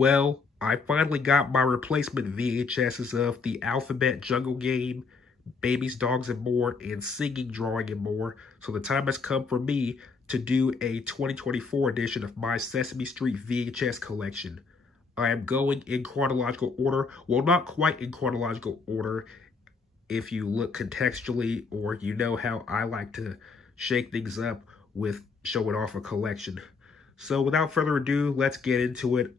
Well, I finally got my replacement VHSs of The Alphabet Jungle Game, Babies, Dogs, and More, and Singing, Drawing, and More, so the time has come for me to do a 2024 edition of my Sesame Street VHS collection. I am going in chronological order. Well, not quite in chronological order if you look contextually, or you know how I like to shake things up with showing off a collection. So without further ado, let's get into it.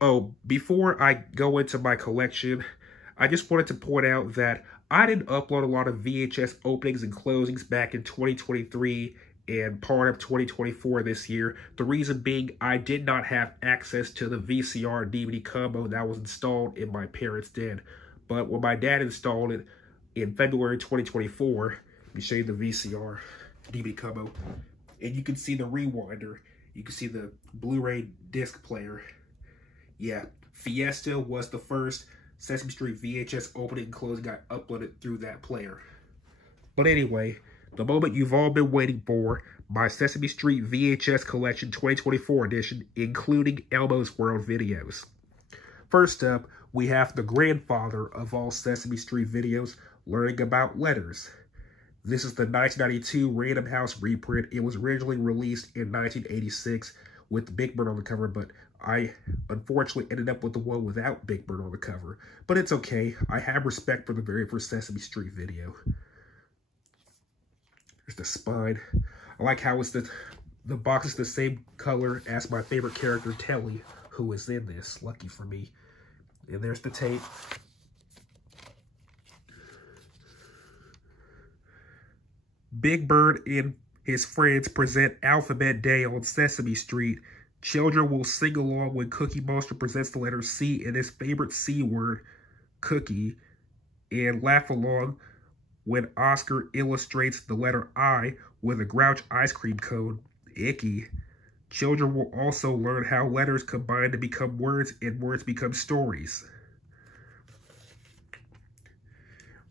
Oh, before I go into my collection, I just wanted to point out that I didn't upload a lot of VHS openings and closings back in 2023 and part of 2024 this year. The reason being, I did not have access to the VCR DVD combo that was installed in my parents' den. But when my dad installed it in February 2024, let me show you the VCR DVD combo. And you can see the rewinder. You can see the Blu-ray disc player. Yeah, Fiesta was the first Sesame Street VHS opening and closing I uploaded through that player. But anyway, the moment you've all been waiting for, my Sesame Street VHS Collection 2024 edition, including Elmo's World videos. First up, we have the grandfather of all Sesame Street videos, learning about letters. This is the 1992 Random House reprint. It was originally released in 1986 with Big Bird on the cover, but I unfortunately ended up with the one without Big Bird on the cover. But it's okay. I have respect for the very first Sesame Street video. There's the spine. I like how it's the box is the same color as my favorite character, Telly, who is in this. Lucky for me. And there's the tape. Big Bird and his friends present Alphabet Day on Sesame Street. Children will sing along when Cookie Monster presents the letter C and his favorite C word, cookie, and laugh along when Oscar illustrates the letter I with a Grouch ice cream cone, icky. Children will also learn how letters combine to become words and words become stories.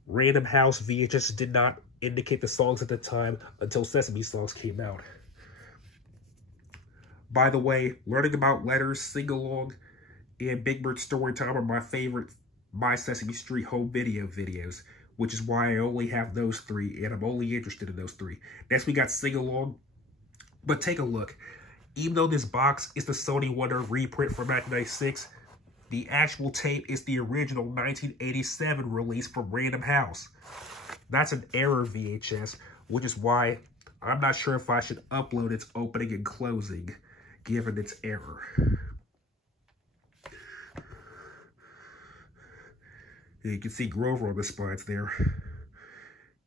Random House VHS did not indicate the songs at the time until Sesame Songs came out. By the way, learning about letters, sing-along, and Big Bird Storytime are my favorite My Sesame Street home video videos, which is why I only have those three, and I'm only interested in those three. Next, we got Sing-Along. But take a look. Even though this box is the Sony Wonder reprint from 1996, the actual tape is the original 1987 release from Random House. That's an error VHS, which is why I'm not sure if I should upload its opening and closing, given its error. You can see Grover on the spines there.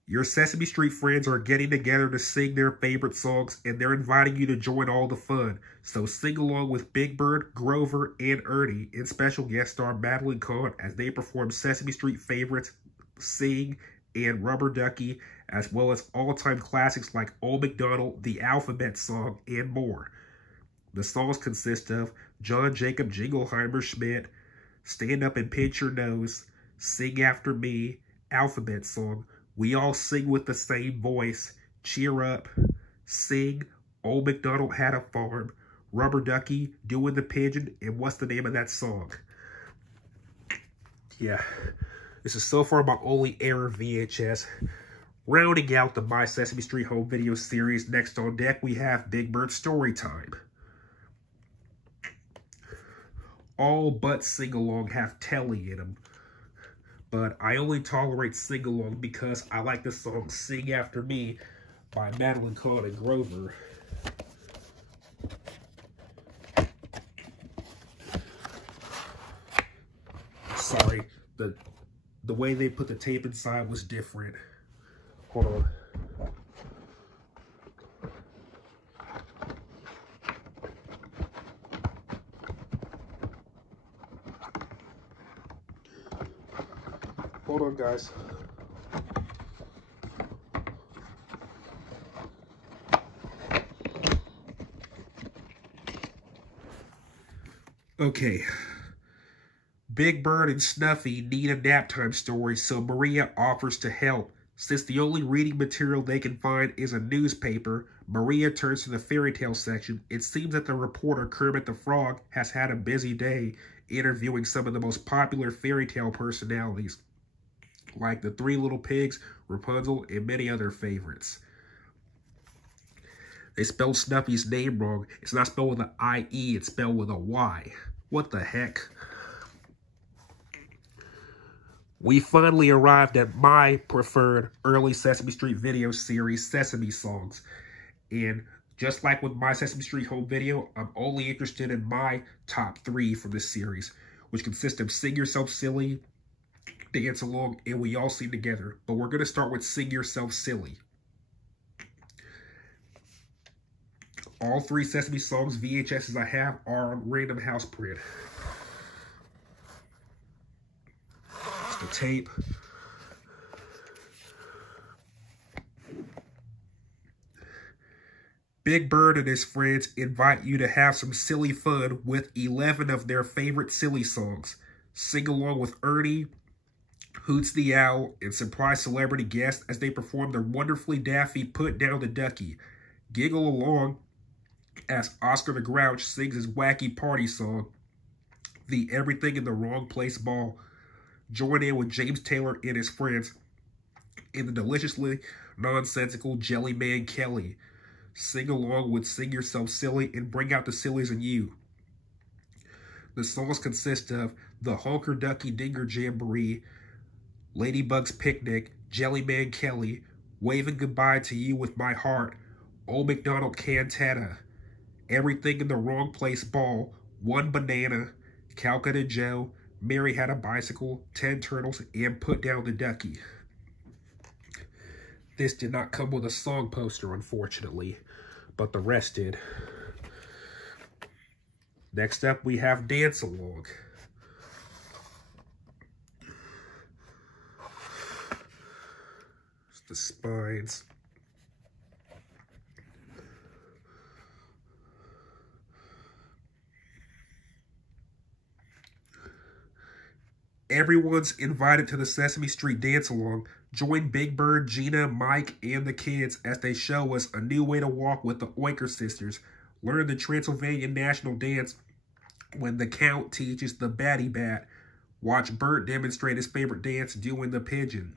Your Sesame Street friends are getting together to sing their favorite songs, and they're inviting you to join all the fun. So sing along with Big Bird, Grover, and Ernie, and special guest star Madeline Kahn as they perform Sesame Street favorites, Sing, and Rubber Ducky, as well as all-time classics like Old MacDonald, the Alphabet Song, and more. The songs consist of John Jacob Jingleheimer Schmidt, Stand Up and Pinch Your Nose, Sing After Me, Alphabet Song, We All Sing With the Same Voice, Cheer Up, Sing, Old MacDonald Had a Farm, Rubber Ducky, Doing the Pigeon, and what's the name of that song? Yeah, this is so far my only error VHS. Rounding out the My Sesame Street home video series, next on deck we have Big Bird Storytime. All but Sing-Along have Telly in them, but I only tolerate Sing-Along because I like the song Sing After Me by Madeline Kahn and Grover. Sorry, the way they put the tape inside was different. Hold on. Hold on, guys. Okay. Big Bird and Snuffy need a nap time story, so Maria offers to help. Since the only reading material they can find is a newspaper, Maria turns to the fairy tale section. It seems that the reporter Kermit the Frog has had a busy day interviewing some of the most popular fairy tale personalities, like the Three Little Pigs, Rapunzel, and many other favorites. They spelled Snuffy's name wrong. It's not spelled with an I-E, it's spelled with a Y. What the heck? We finally arrived at my preferred early Sesame Street video series, Sesame Songs. And just like with my Sesame Street home video, I'm only interested in my top 3 from this series, which consist of Sing Yourself Silly, Dance Along, and We All Sing Together. But we're going to start with Sing Yourself Silly. All 3 Sesame Songs VHSs I have are on Random House print. The tape. Big Bird and his friends invite you to have some silly fun with 11 of their favorite silly songs. Sing along with Ernie, Hoots the Owl, and surprise celebrity guests as they perform their wonderfully daffy Put Down the Ducky. Giggle along as Oscar the Grouch sings his wacky party song, the Everything in the Wrong Place Ball. Join in with James Taylor and his friends in the deliciously nonsensical Jelly Man Kelly. Sing along with Sing Yourself Silly and bring out the sillies in you. The songs consist of The Honker Ducky Dinger Jamboree, Ladybug's Picnic, Jelly Man Kelly, Waving Goodbye to You with My Heart, Old MacDonald Cantata, Everything in the Wrong Place Ball, One Banana, Calcutta Joe, Mary Had a Bicycle, 10 Turtles, and Put Down the Ducky. This did not come with a song poster, unfortunately, but the rest did. Next up, we have Dance Along. It's the spines. Everyone's invited to the Sesame Street Dance-Along. Join Big Bird, Gina, Mike, and the kids as they show us a new way to walk with the Oinker sisters. Learn the Transylvanian national dance when the Count teaches the Batty Bat. Watch Bert demonstrate his favorite dance, doing the pigeon.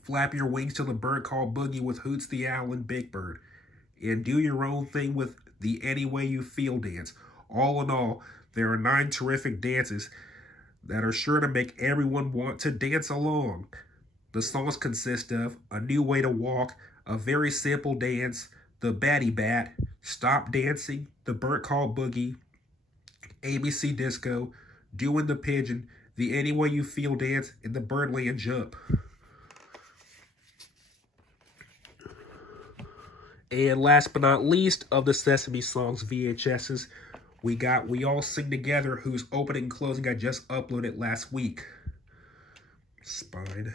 Flap your wings to the bird called Boogie with Hoots the Owl and Big Bird. And do your own thing with the Any Way You Feel dance. All in all, there are 9 terrific dances that are sure to make everyone want to dance along. The songs consist of A New Way to Walk, A Very Simple Dance, The Batty Bat, Stop Dancing, The Bird Called Boogie, ABC Disco, Doing the Pigeon, The Any Way You Feel dance, and The Birdland Jump. And last but not least of the Sesame Songs VHSs, we got We All Sing Together, whose opening and closing I just uploaded last week. Spine.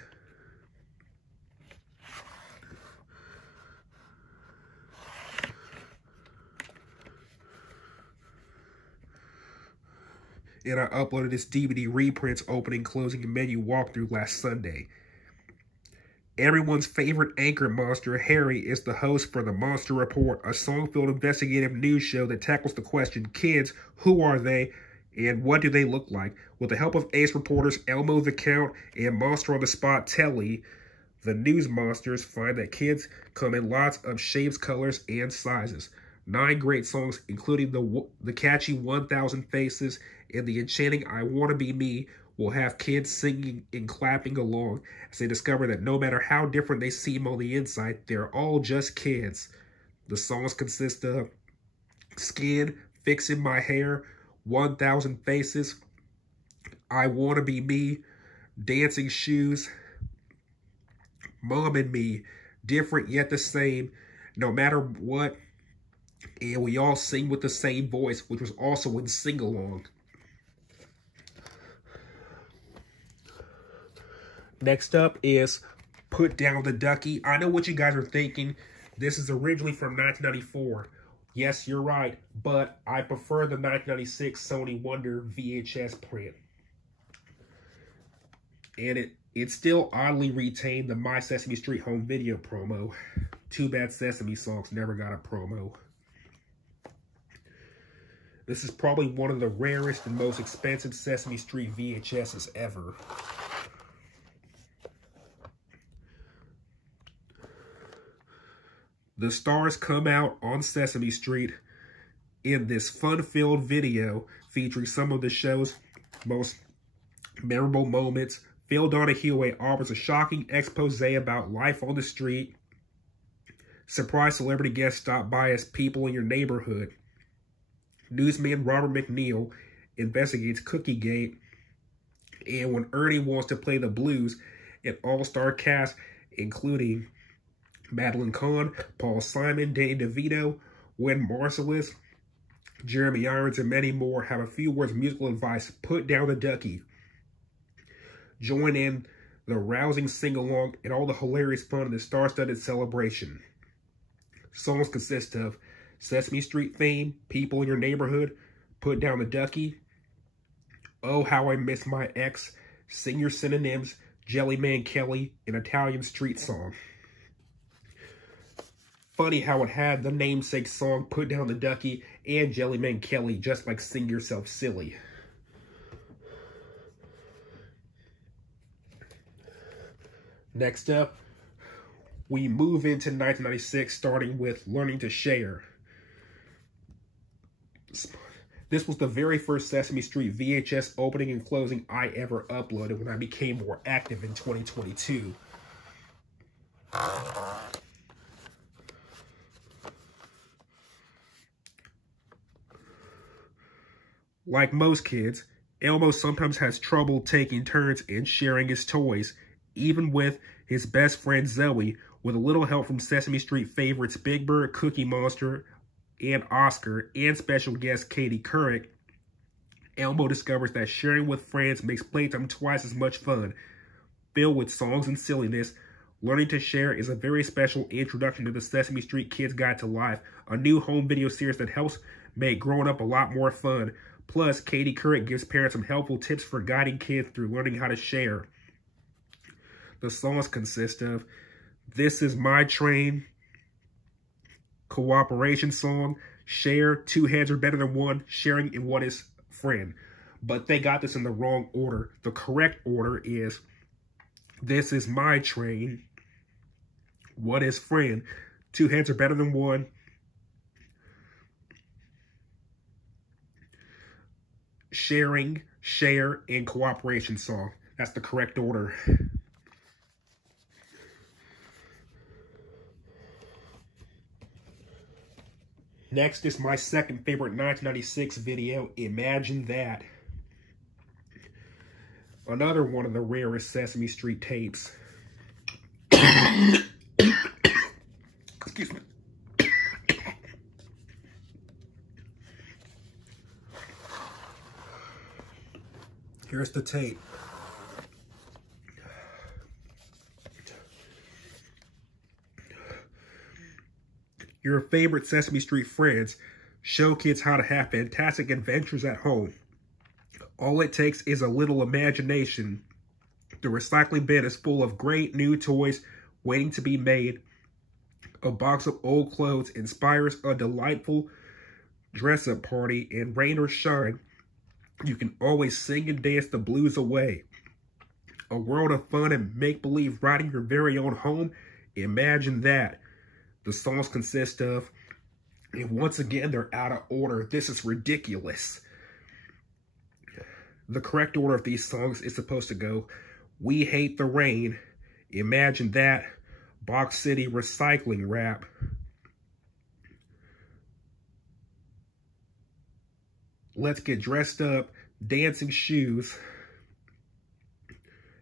And I uploaded this DVD reprints opening, closing, and menu walkthrough last Sunday. Everyone's favorite anchor monster, Harry, is the host for The Monster Report, a song-filled investigative news show that tackles the question, kids, who are they and what do they look like? With the help of ace reporters Elmo the Count and Monster on the Spot Telly, the news monsters find that kids come in lots of shapes, colors, and sizes. 9 great songs, including the catchy 1000 Faces and the enchanting I Wanna Be Me, will have kids singing and clapping along as they discover that no matter how different they seem on the inside, they're all just kids. The songs consist of Skin, Fixing My Hair, 1000 Faces, I Wanna Be Me, Dancing Shoes, Mom and Me, Different Yet the Same, No Matter What, and We All Sing with the Same Voice, which was also in Sing Along. Next up is Put Down the Ducky. I know what you guys are thinking. This is originally from 1994. Yes, you're right, but I prefer the 1996 Sony Wonder VHS print. And It still oddly retained the My Sesame Street home video promo. Too bad Sesame Songs never got a promo. This is probably one of the rarest and most expensive Sesame Street VHSs ever. The stars come out on Sesame Street in this fun-filled video featuring some of the show's most memorable moments. Phil Donahue offers a shocking expose about life on the street. Surprise celebrity guests stop by as people in your neighborhood. Newsman Robert McNeil investigates Cookiegate. And when Ernie wants to play the blues, an all-star cast including Madeline Kahn, Paul Simon, Danny DeVito, Wynn Marsalis, Jeremy Irons, and many more have a few words of musical advice. Put down the ducky. Join in the rousing sing-along and all the hilarious fun of the star-studded celebration. Songs consist of Sesame Street theme, People in Your Neighborhood, Put Down the Ducky, Oh How I Miss My Ex, Sing Your Synonyms, Jellyman Kelly, an Italian street song. Funny how it had the namesake song Put Down the Ducky and Jellyman Kelly, just like Sing Yourself Silly. Next up, we move into 1996, starting with Learning to Share. This was the very first Sesame Street VHS opening and closing I ever uploaded when I became more active in 2022. Like most kids, Elmo sometimes has trouble taking turns and sharing his toys, even with his best friend Zoe. With a little help from Sesame Street favorites Big Bird, Cookie Monster, and Oscar, and special guest Katie Couric, Elmo discovers that sharing with friends makes playtime twice as much fun. Filled with songs and silliness, Learning to Share is a very special introduction to the Sesame Street Kids Guide to Life, a new home video series that helps make growing up a lot more fun. Plus, Katie Couric gives parents some helpful tips for guiding kids through learning how to share. The songs consist of This Is My Train, Cooperation Song, Share, Two Heads Are Better Than One, Sharing, and What Is Friend. But they got this in the wrong order. The correct order is This Is My Train, What Is Friend, Two Heads Are Better Than One, Sharing, Share, and Cooperation Song. That's the correct order. Next is my second favorite 1996 video, Imagine That. Another one of the rarest Sesame Street tapes. Excuse me. Here's the tape. Your favorite Sesame Street friends show kids how to have fantastic adventures at home. All it takes is a little imagination. The recycling bin is full of great new toys waiting to be made. A box of old clothes inspires a delightful dress-up party, and rain or shine, you can always sing and dance the blues away. A world of fun and make-believe writing your very own home. Imagine that. The songs consist of, and once again, they're out of order. This is ridiculous. The correct order of these songs is supposed to go, We Hate the Rain, Imagine That, Box City Recycling Rap, Let's Get Dressed Up, Dancing Shoes,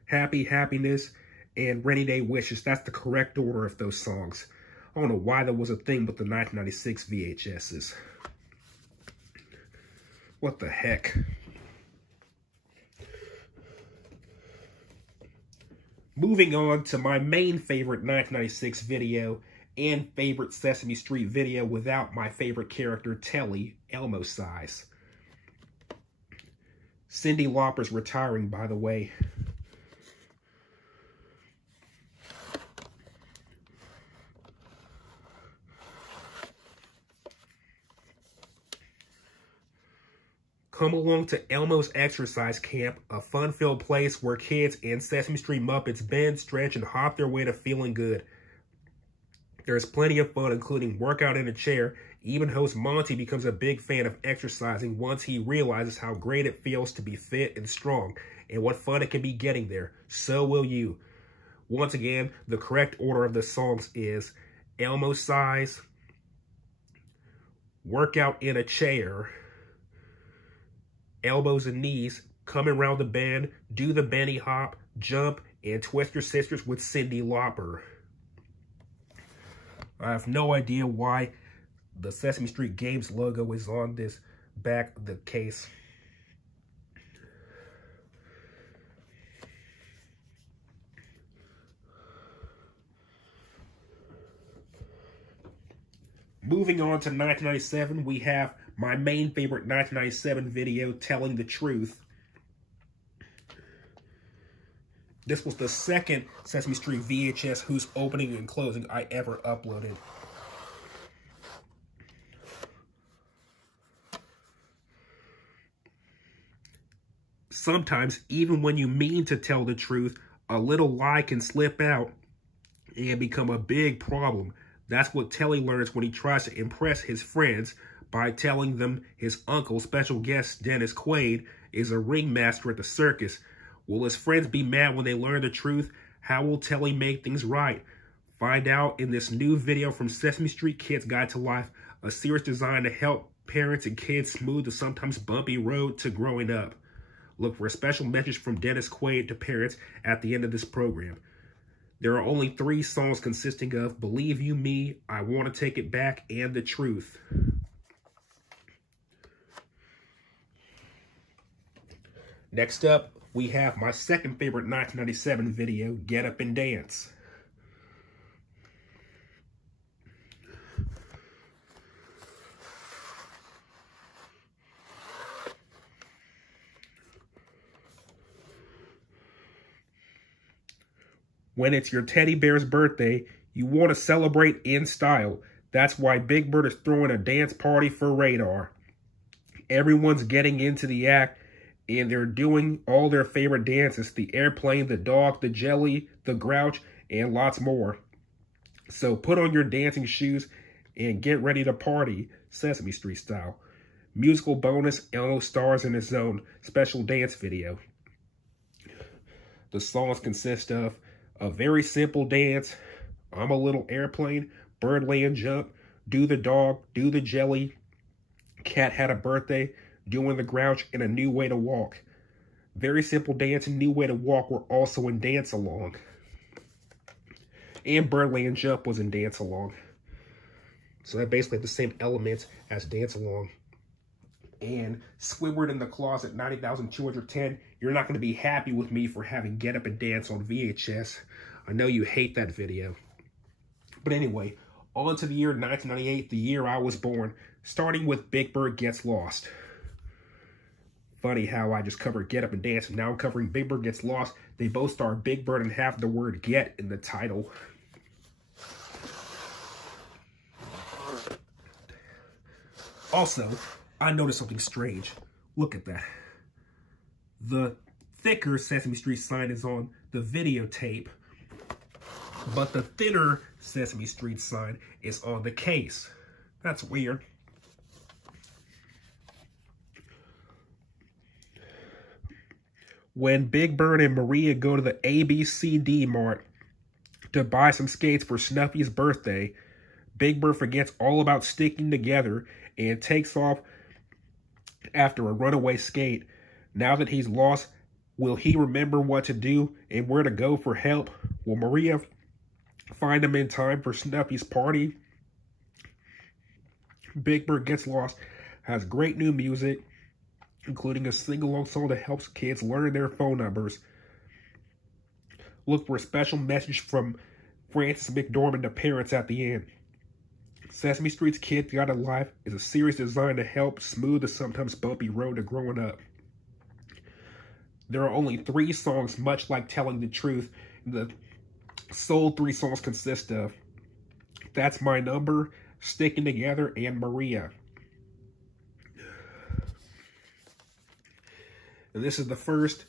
Happy Happiness, and Rainy Day Wishes. That's the correct order of those songs. I don't know why that was a thing with the 1996 VHSs. What the heck? Moving on to my main favorite 1996 video and favorite Sesame Street video without my favorite character, Telly, Elmo size. Cyndi Lauper's retiring, by the way. Come along to Elmo's Exercise Camp, a fun-filled place where kids and Sesame Street Muppets bend, stretch, and hop their way to feeling good. There's plenty of fun, including workout in a chair. Even host Monty becomes a big fan of exercising once he realizes how great it feels to be fit and strong, and what fun it can be getting there. So will you. Once again, the correct order of the songs is Elmo Size, Workout in a Chair, Elbows and Knees, Coming Round the Bend, Do the Benny Hop, Jump, and Twist Your Sisters with Cyndi Lauper. I have no idea why the Sesame Street Games logo is on this back of the case. Moving on to 1997, we have my main favorite 1997 video, Telling the Truth. This was the second Sesame Street VHS whose opening and closing I ever uploaded. Sometimes, even when you mean to tell the truth, a little lie can slip out and become a big problem. That's what Telly learns when he tries to impress his friends by telling them his uncle, special guest Dennis Quaid, is a ringmaster at the circus. Will his friends be mad when they learn the truth? How will Telly make things right? Find out in this new video from Sesame Street Kids Guide to Life, a series designed to help parents and kids smooth the sometimes bumpy road to growing up. Look for a special message from Dennis Quaid to parents at the end of this program. There are only 3 songs consisting of Believe You Me, I Want to Take It Back, and The Truth. Next up, we have my second favorite 1997 video, Get Up and Dance. When it's your teddy bear's birthday, you want to celebrate in style. That's why Big Bird is throwing a dance party for Radar. Everyone's getting into the act, and they're doing all their favorite dances. The airplane, the dog, the jelly, the grouch, and lots more. So put on your dancing shoes and get ready to party, Sesame Street style. Musical bonus, Elmo stars in his own special dance video. The songs consist of a very simple dance, I'm a Little Airplane, Birdland Jump, Do the Dog, Do the Jelly, Cat Had a Birthday, Doing the Grouch, and A New Way to Walk. Very Simple Dance and New Way to Walk were also in Dance Along. And Birdland Jump was in Dance Along. So that basically had the same elements as Dance Along. And Squidward in the Closet 90,210, you're not going to be happy with me for having Get Up and Dance on VHS. I know you hate that video. But anyway, on to the year 1998, the year I was born, starting with Big Bird Gets Lost. Funny how I just covered Get Up and Dance, and now I'm covering Big Bird Gets Lost. They both star Big Bird and have the word get in the title. Also, I noticed something strange. Look at that. The thicker Sesame Street sign is on the videotape, but the thinner Sesame Street sign is on the case. That's weird. When Big Bird and Maria go to the ABCD Mart to buy some skates for Snuffy's birthday, Big Bird forgets all about sticking together and takes off after a runaway skate. Now that he's lost, will he remember what to do and where to go for help? Will Maria find him in time for Snuffy's party? Big Bird Gets Lost has great new music, including a sing-along song that helps kids learn their phone numbers. Look for a special message from Frances McDormand to parents at the end. Sesame Street's Kids Guide to Life is a series designed to help smooth the sometimes bumpy road to growing up. There are only 3 songs, much like Telling the Truth. The sole 3 songs consist of That's My Number, Sticking Together, and Maria. And this is the first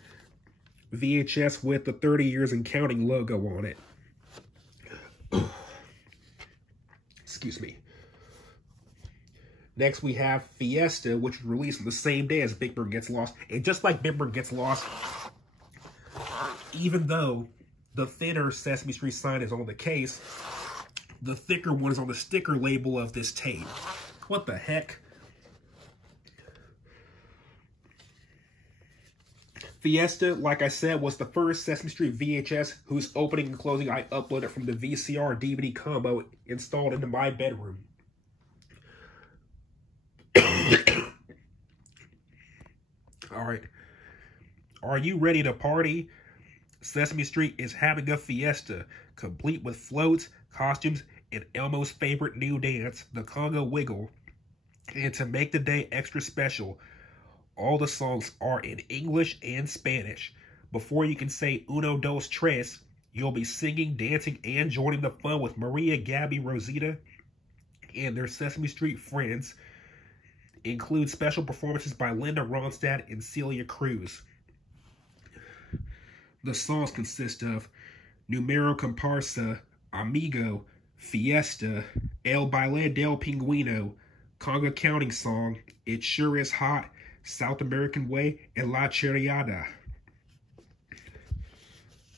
VHS with the 30 years and counting logo on it. Excuse me. Next, we have Fiesta, which was released on the same day as Big Bird Gets Lost. And just like Big Bird Gets Lost, even though the thinner Sesame Street sign is on the case, the thicker one is on the sticker label of this tape. What the heck? Fiesta, like I said, was the first Sesame Street VHS whose opening and closing I uploaded from the VCR DVD combo installed into my bedroom. Alright. Are you ready to party? Sesame Street is having a fiesta, complete with floats, costumes, and Elmo's favorite new dance, the Congo Wiggle. And to make the day extra special, all the songs are in English and Spanish. Before you can say uno, dos, tres, you'll be singing, dancing, and joining the fun with Maria, Gabby, Rosita, and their Sesame Street friends. Include special performances by Linda Ronstadt and Celia Cruz. The songs consist of Numero Comparsa, Amigo, Fiesta, El Baile del Pingüino, Conga Counting Song, It Sure Is Hot, South American Way, and La Cheriada.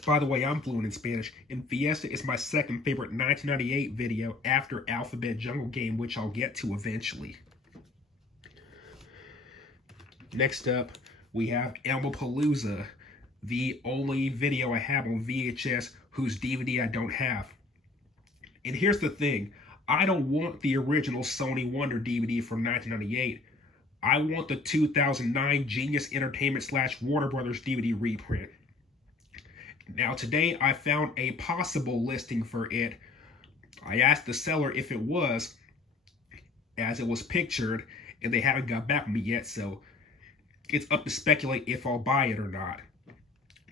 By the way, I'm fluent in Spanish, and Fiesta is my second favorite 1998 video after Alphabet Jungle Game, which I'll get to eventually. Next up, we have Elmopalooza, the only video I have on VHS whose DVD I don't have. And here's the thing, I don't want the original Sony Wonder DVD from 1998. I want the 2009 Genius Entertainment / Warner Brothers DVD reprint. Now today I found a possible listing for it. I asked the seller if it was, as it was pictured, and they haven't got back with me yet, so it's up to speculate if I'll buy it or not.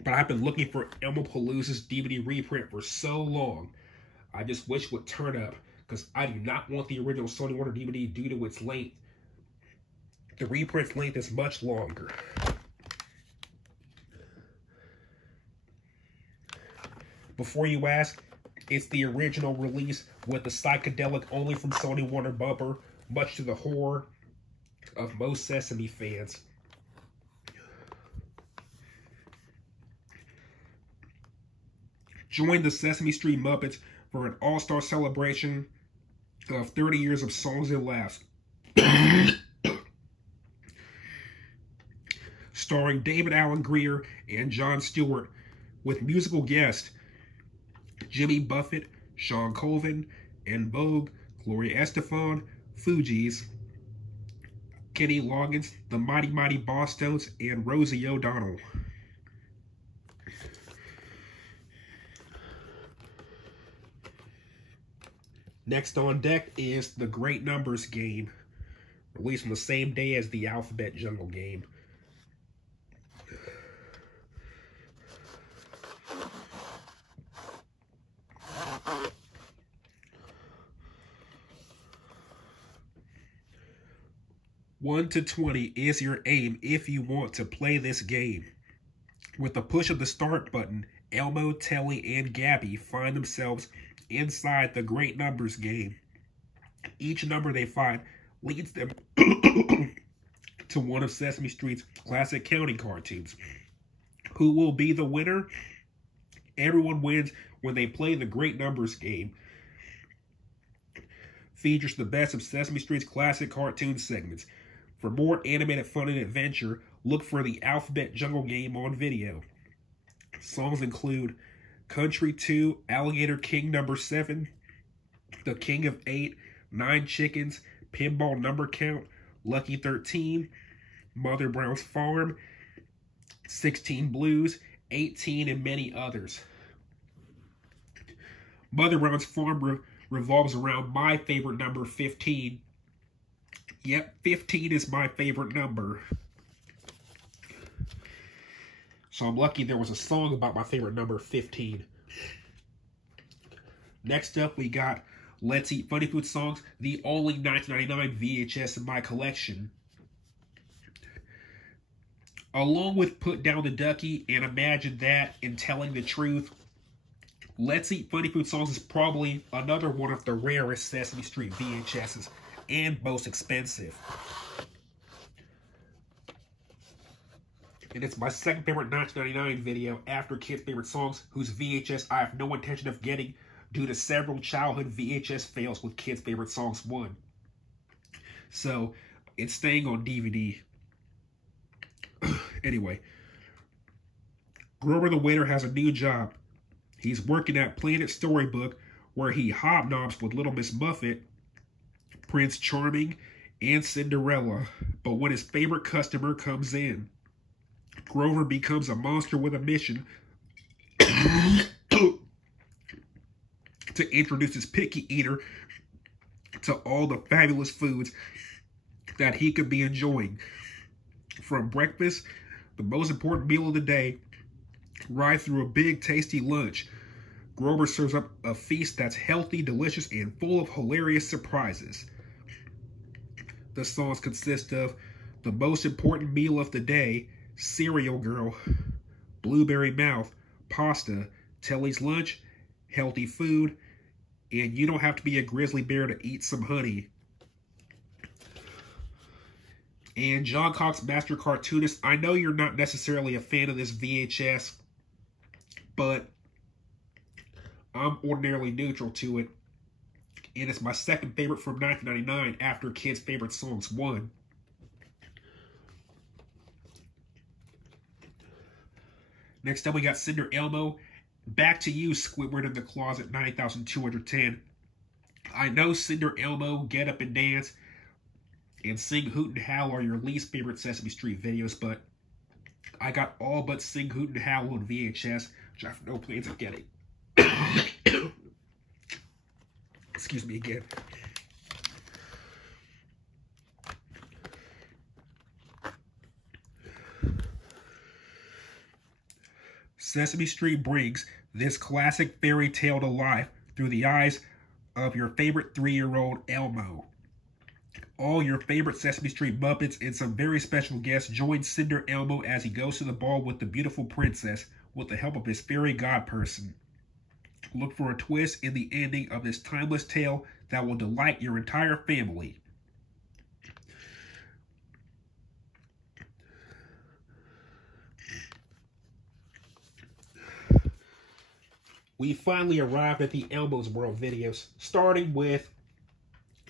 But I've been looking for Elmopalooza's DVD reprint for so long. I just wish it would turn up, because I do not want the original Sony Wonder DVD due to its length. The reprint's length is much longer. Before you ask, it's the original release with the psychedelic only from Sony Warner bumper, much to the horror of most Sesame fans. Join the Sesame Street Muppets for an all-star celebration of 30 years of songs and laughs. Starring David Alan Grier and Jon Stewart, with musical guests Jimmy Buffett, Sean Colvin, En Vogue, Gloria Estefan, Fugees, Kenny Loggins, the Mighty Mighty Bosstones, and Rosie O'Donnell. Next on deck is the Great Numbers Game, released on the same day as the Alphabet Jungle Game. One to 20 is your aim if you want to play this game. With the push of the start button, Elmo, Telly, and Gabby find themselves inside the Great Numbers Game. Each number they find leads them to one of Sesame Street's classic counting cartoons. Who will be the winner? Everyone wins when they play the Great Numbers Game. Features the best of Sesame Street's classic cartoon segments. For more animated fun and adventure, look for the Alphabet Jungle Game on video. Songs include Country 2, Alligator King number 7, The King of 8, 9 Chickens, Pinball Number Count, Lucky 13, Mother Brown's Farm, 16 Blues, 18, and many others. Mother Brown's Farm revolves around my favorite number, 15. Yep, 15 is my favorite number. So I'm lucky there was a song about my favorite number, 15. Next up, we got Let's Eat Funny Food Songs, the only 1999 VHS in my collection. Along with Put Down the Ducky and Imagine That and Telling the Truth, Let's Eat Funny Food Songs is probably another one of the rarest Sesame Street VHSs and most expensive. And it's my second favorite 1999 video after Kids' Favorite Songs, whose VHS I have no intention of getting due to several childhood VHS fails with Kids' Favorite Songs 1. So, it's staying on DVD. Anyway, Grover the waiter has a new job. He's working at Planet Storybook, where he hobnobs with Little Miss Muffet, Prince Charming, and Cinderella. But when his favorite customer comes in, Grover becomes a monster with a mission to introduce his picky eater to all the fabulous foods that he could be enjoying. From breakfast, the most important meal of the day, right through a big tasty lunch, Grover serves up a feast that's healthy, delicious, and full of hilarious surprises. The songs consist of The Most Important Meal of the Day, Cereal Girl, Blueberry Mouth, Pasta, Telly's Lunch, Healthy Food, and You Don't Have to Be a Grizzly Bear to Eat Some Honey. And John Cox, Master Cartoonist, I know you're not necessarily a fan of this VHS, but I'm ordinarily neutral to it. And it's my second favorite from 1999 after Kids' Favorite Songs 1. Next up, we got Cinder Elmo. Back to You, Squidward in the Closet, 9,210. I know Cinder Elmo, Get Up and Dance, and Sing Hoot and Howl are your least favorite Sesame Street videos, but I got all but Sing Hoot and Howl on VHS, which I have no plans of getting. Excuse me again. Sesame Street brings this classic fairy tale to life through the eyes of your favorite 3-year-old Elmo. All your favorite Sesame Street Muppets and some very special guests join Cinder Elmo as he goes to the ball with the beautiful princess with the help of his fairy godperson. Look for a twist in the ending of this timeless tale that will delight your entire family. We finally arrived at the Elmo's World videos, starting with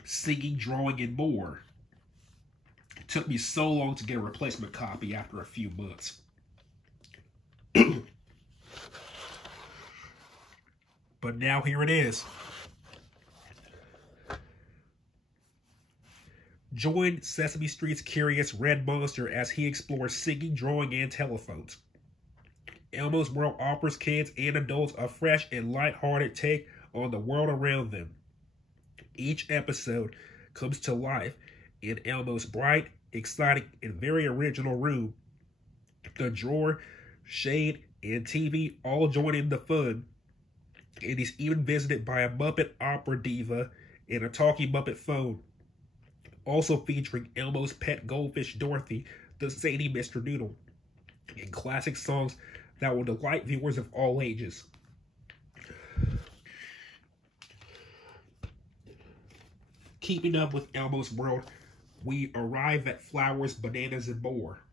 Singing, Drawing, and More. It took me so long to get a replacement copy after a few months. But now here it is. Join Sesame Street's curious red monster as he explores singing, drawing, and telephones. Elmo's World offers kids and adults a fresh and lighthearted take on the world around them. Each episode comes to life in Elmo's bright, exciting, and very original room. The drawer, shade, and TV all join in the fun, and he's even visited by a Muppet opera diva and a talking Muppet phone. Also featuring Elmo's pet goldfish Dorothy, the zany Mr. Noodle, and classic songs that will delight viewers of all ages. Keeping up with Elmo's World, we arrive at Flowers, Bananas, and More.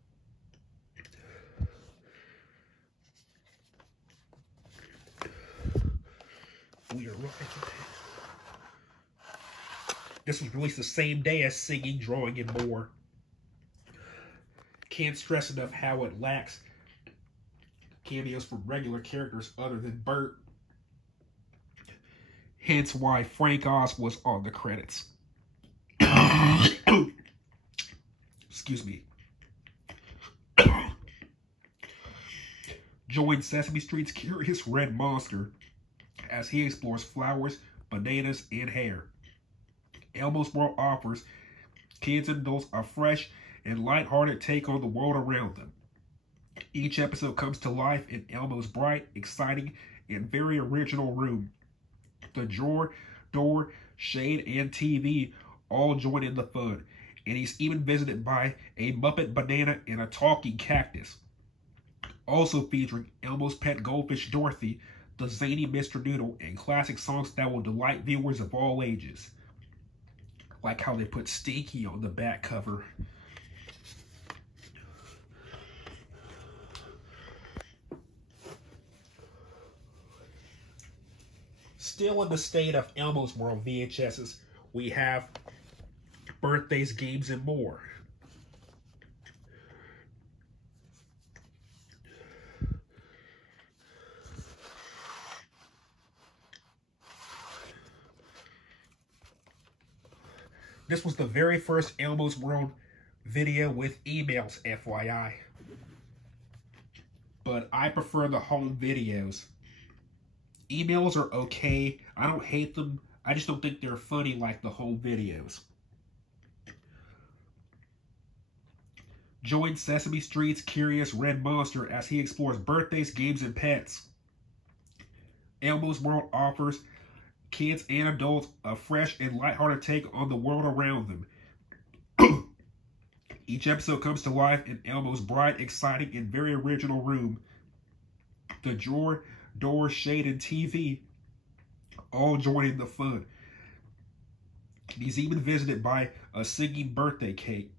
This was released the same day as Singing, Drawing, and More. Can't stress enough how it lacks cameos from regular characters other than Bert. Hence why Frank Oz was on the credits. Excuse me. Join Sesame Street's curious red monster as he explores flowers, bananas, and hair. Elmo's World offers kids and adults a fresh and lighthearted take on the world around them. Each episode comes to life in Elmo's bright, exciting, and very original room. The drawer, door, shade, and TV all join in the fun, and he's even visited by a Muppet banana and a talking cactus. Also featuring Elmo's pet goldfish Dorothy, the zany Mr. Noodle, and classic songs that will delight viewers of all ages. Like how they put Stinky on the back cover. Still in the state of Elmo's World VHSs, we have Birthdays, Games, and More. This was the very first Elmo's World video with emails, FYI. But I prefer the home videos. Emails are okay. I don't hate them. I just don't think they're funny like the home videos. Join Sesame Street's curious red monster as he explores birthdays, games, and pets. Elmo's World offers kids and adults a fresh and lighthearted take on the world around them. Each episode comes to life in Elmo's bright, exciting, and very original room. The drawer, door, shade, and TV all join in the fun. He's even visited by a singing birthday cake.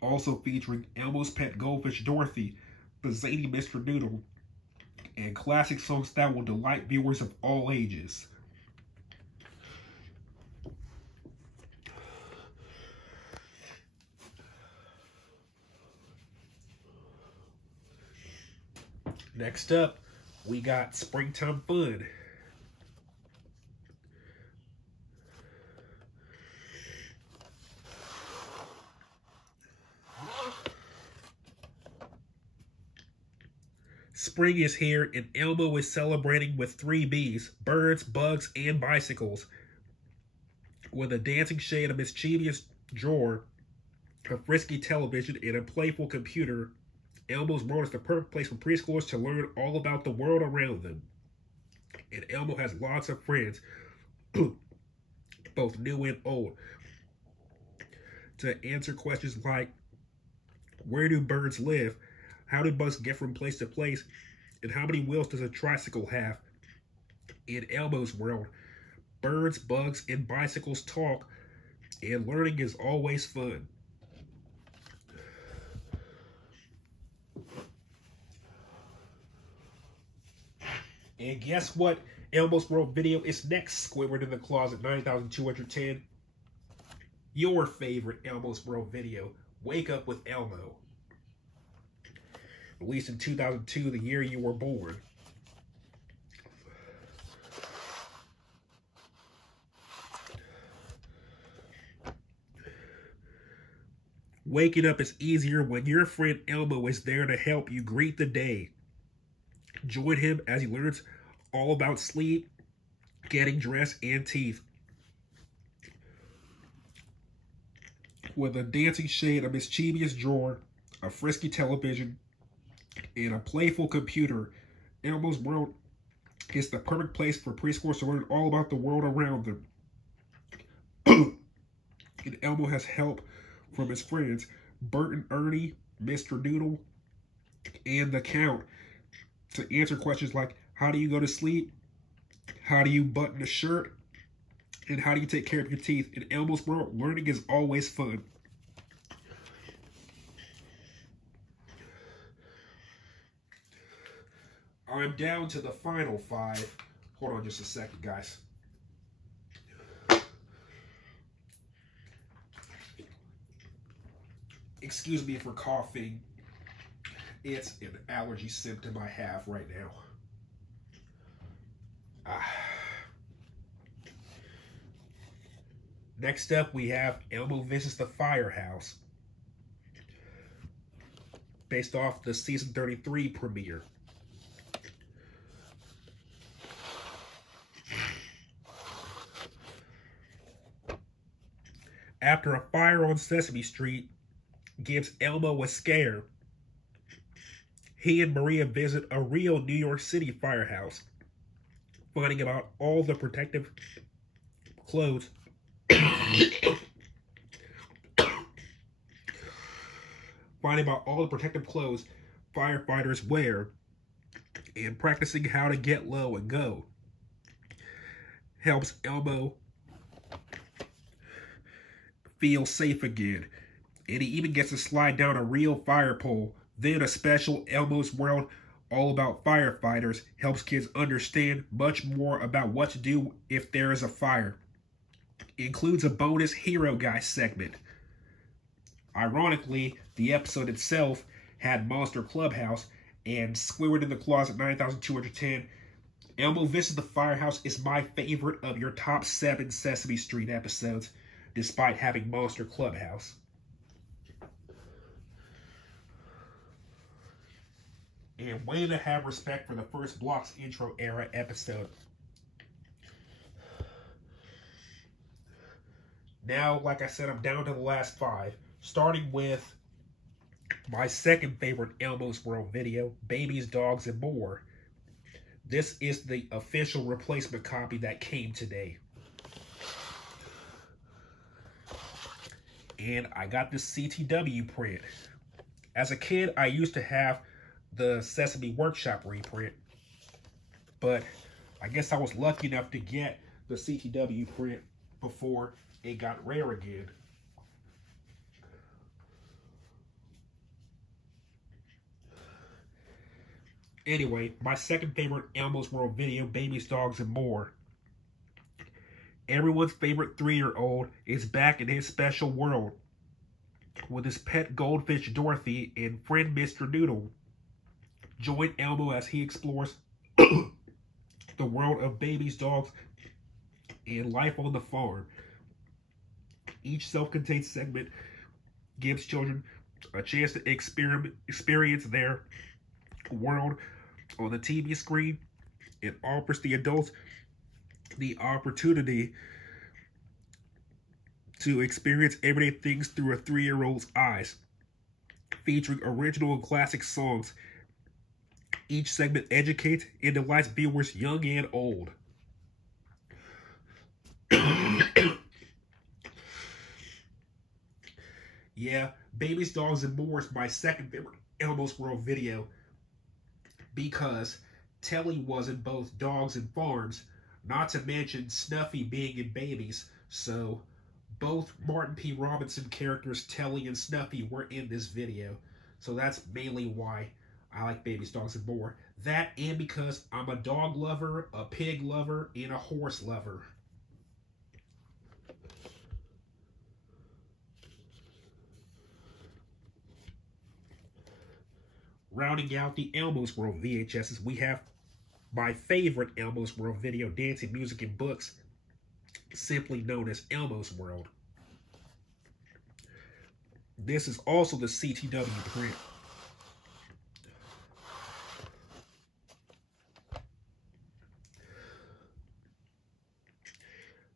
Also featuring Elmo's pet goldfish Dorothy, the zany Mr. Noodle, and classic songs that will delight viewers of all ages. Next up, we got Springtime Fun. Spring is here and Elmo is celebrating with 3 Bs, birds, bugs, and bicycles. With a dancing shade of mischievous drawer, a frisky television, and a playful computer, Elmo's World is the perfect place for preschoolers to learn all about the world around them. And Elmo has lots of friends, both new and old, to answer questions like, where do birds live? How do bugs get from place to place? And how many wheels does a tricycle have? In Elmo's World, birds, bugs, and bicycles talk, and learning is always fun. And guess what? Elmo's World video is next. Squidward in the Closet 9210. Your favorite Elmo's World video, Wake Up with Elmo. Released in 2002, the year you were born. Waking up is easier when your friend Elmo is there to help you greet the day. Join him as he learns all about sleep, getting dressed, and teeth. With a dancing shade, a mischievous drawer, a frisky television, and a playful computer, Elmo's World is the perfect place for preschoolers to learn all about the world around them. And Elmo has help from his friends, Bert and Ernie, Mr. Noodle, and the Count, to answer questions like, how do you go to sleep? How do you button a shirt? And how do you take care of your teeth? In Elmo's World, learning is always fun. I'm down to the final 5. Hold on just a second, guys. Excuse me for coughing. It's an allergy symptom I have right now. Next up, we have Elmo Visits the Firehouse, based off the season 33 premiere. After a fire on Sesame Street gives Elmo a scare, he and Maria visit a real New York City firehouse, finding out all the protective clothes finding out all the protective clothes firefighters wear, and practicing how to get low and go. Helps Elmo feel safe again. And he even gets to slide down a real fire pole. Then a special Elmo's World all about firefighters helps kids understand much more about what to do if there is a fire. It includes a bonus Hero Guy segment. Ironically, the episode itself had Monster Clubhouse and Squidward in the Closet 9210. Elmo Visits the Firehouse is my favorite of your top 7 Sesame Street episodes, despite having Monster Clubhouse. And way to have respect for the first Block's intro era episode. Now, like I said, I'm down to the last 5, starting with my second favorite Elmo's World video, Babies, Dogs, and More. This is the official replacement copy that came today. And I got this CTW print. As a kid, I used to have the Sesame Workshop reprint, but I guess I was lucky enough to get the CTW print before it got rare again. Anyway, my second favorite Elmo's World video, Babies, Dogs, and More. Everyone's favorite 3-year-old is back in his special world with his pet goldfish Dorothy and friend Mr. Noodle. Join Elmo as he explores the world of babies, dogs, and life on the farm. Each self-contained segment gives children a chance to experience their world on the TV screen. It offers the adults the opportunity to experience everyday things through a 3-year-old's eyes, featuring original and classic songs. Each segment educates and delights viewers young and old. Yeah, Babies, Dogs, and More is my second favorite Elmo's World video because Telly was in both Dogs and Farms, not to mention Snuffy being in Babies, so both Martin P. Robinson characters, Telly and Snuffy, were in this video. So that's mainly why I like Babies, Dogs, and More. That and because I'm a dog lover, a pig lover, and a horse lover. Rounding out the Elmo's World VHSs, we have my favorite Elmo's World video, Dancing Music and Books, simply known as Elmo's World. This is also the CTW print.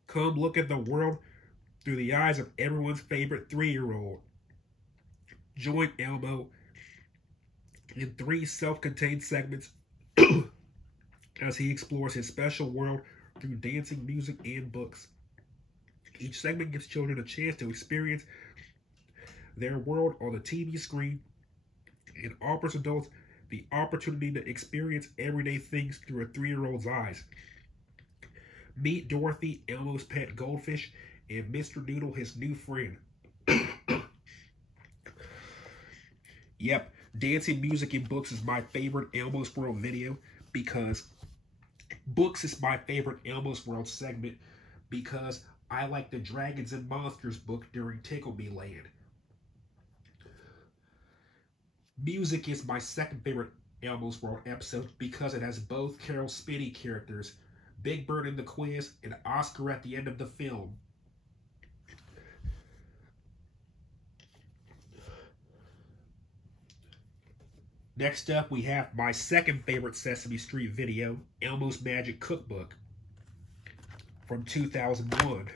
Come look at the world through the eyes of everyone's favorite 3-year-old. Join Elmo in 3 self-contained segments as he explores his special world through dancing, music, and books. Each segment gives children a chance to experience their world on the TV screen and offers adults the opportunity to experience everyday things through a 3-year-old's eyes. Meet Dorothy, Elmo's pet goldfish, and Mr. Noodle, his new friend. Yep, Dancing Music and Books is my favorite Elmo's World video because Books is my favorite Elmo's World segment because I like the Dragons and Monsters book during Tickle Me Land. Music is my second favorite Elmo's World episode because it has both Carol Spinney characters, Big Bird in the quiz, and Oscar at the end of the film. Next up, we have my second favorite Sesame Street video, Elmo's Magic Cookbook, from 2001.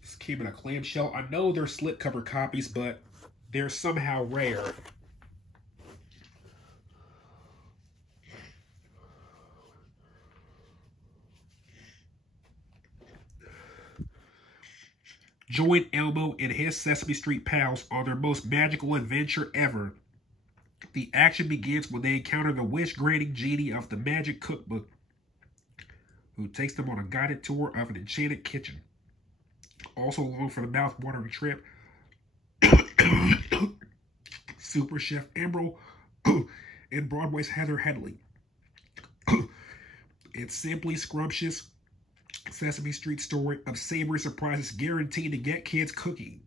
This came in a clamshell. I know they're slipcover copies, but they're somehow rare. Join Elmo and his Sesame Street pals on their most magical adventure ever. The action begins when they encounter the wish-granting genie of the Magic Cookbook, who takes them on a guided tour of an enchanted kitchen. Also along for the mouth-watering trip, Super Chef Emeril and Broadway's Heather Headley. It's simply scrumptious Sesame Street story of savory surprises guaranteed to get kids cooking.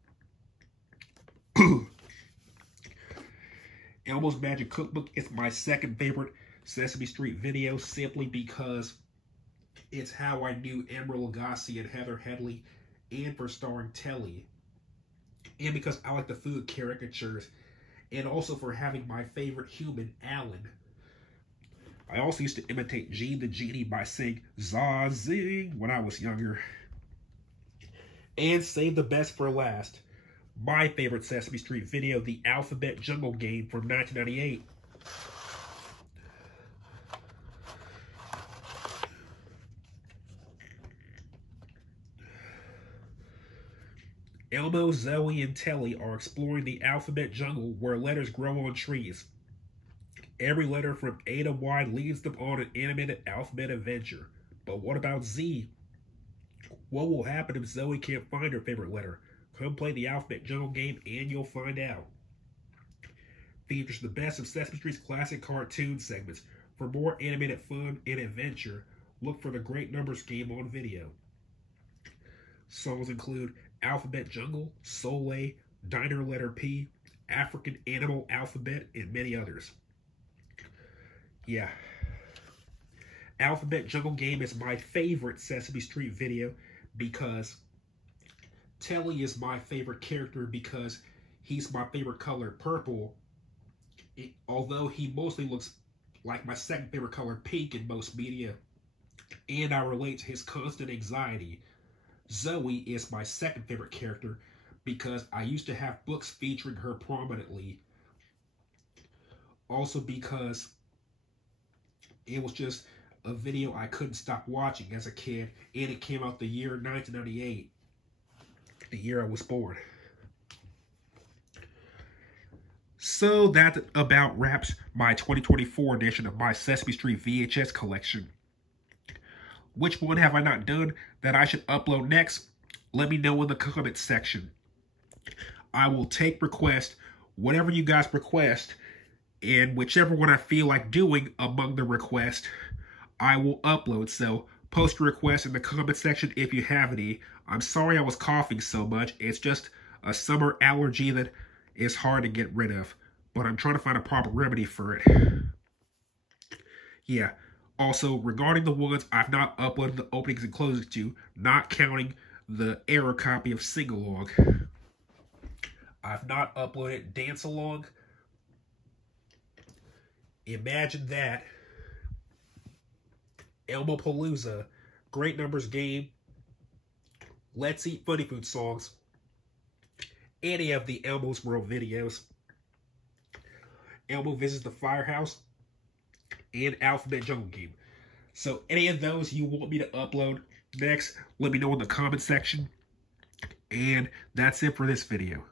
Elmo's Magic Cookbook is my second favorite Sesame Street video simply because it's how I knew Emeril Lagasse and Heather Headley, and for starring Telly, and because I like the food caricatures, and also for having my favorite human, Alan. I also used to imitate Gene the Genie by saying "Zah-zing" when I was younger. And save the best for last. My favorite Sesame Street video, the Alphabet Jungle Game from 1998. Elmo, Zoe, and Telly are exploring the alphabet jungle where letters grow on trees. Every letter from A to Y leads them on an animated alphabet adventure. But what about Z? What will happen if Zoe can't find her favorite letter? Come play the Alphabet Jungle Game and you'll find out. Features the best of Sesame Street's classic cartoon segments. For more animated fun and adventure, look for the Great Numbers Game on video. Songs include Alphabet Jungle, Soleil, Diner Letter P, African Animal Alphabet, and many others. Yeah. Alphabet Jungle Game is my favorite Sesame Street video because Telly is my favorite character because he's my favorite color, purple. Although he mostly looks like my second favorite color, pink, in most media. And I relate to his constant anxiety. Zoe is my second favorite character because I used to have books featuring her prominently. Also because it was just a video I couldn't stop watching as a kid, and it came out the year 1998, the year I was born. So that about wraps my 2024 edition of my Sesame Street VHS collection. Which one have I not done that I should upload next? Let me know in the comments section. I will take requests, whatever you guys request, and whichever one I feel like doing among the requests, I will upload. So post a request in the comment section if you have any. I'm sorry I was coughing so much. It's just a summer allergy that is hard to get rid of. But I'm trying to find a proper remedy for it. Yeah. Also, regarding the ones I've not uploaded the openings and closings to, not counting the error copy of Sing-Along, I've not uploaded Dance-Along. Imagine that. Elmo-Palooza, Great Numbers Game, Let's Eat Funny Food Songs, any of the Elmo's World videos, Elmo Visits the Firehouse, and Alphabet Jungle Game. So any of those you want me to upload next, let me know in the comment section. And that's it for this video.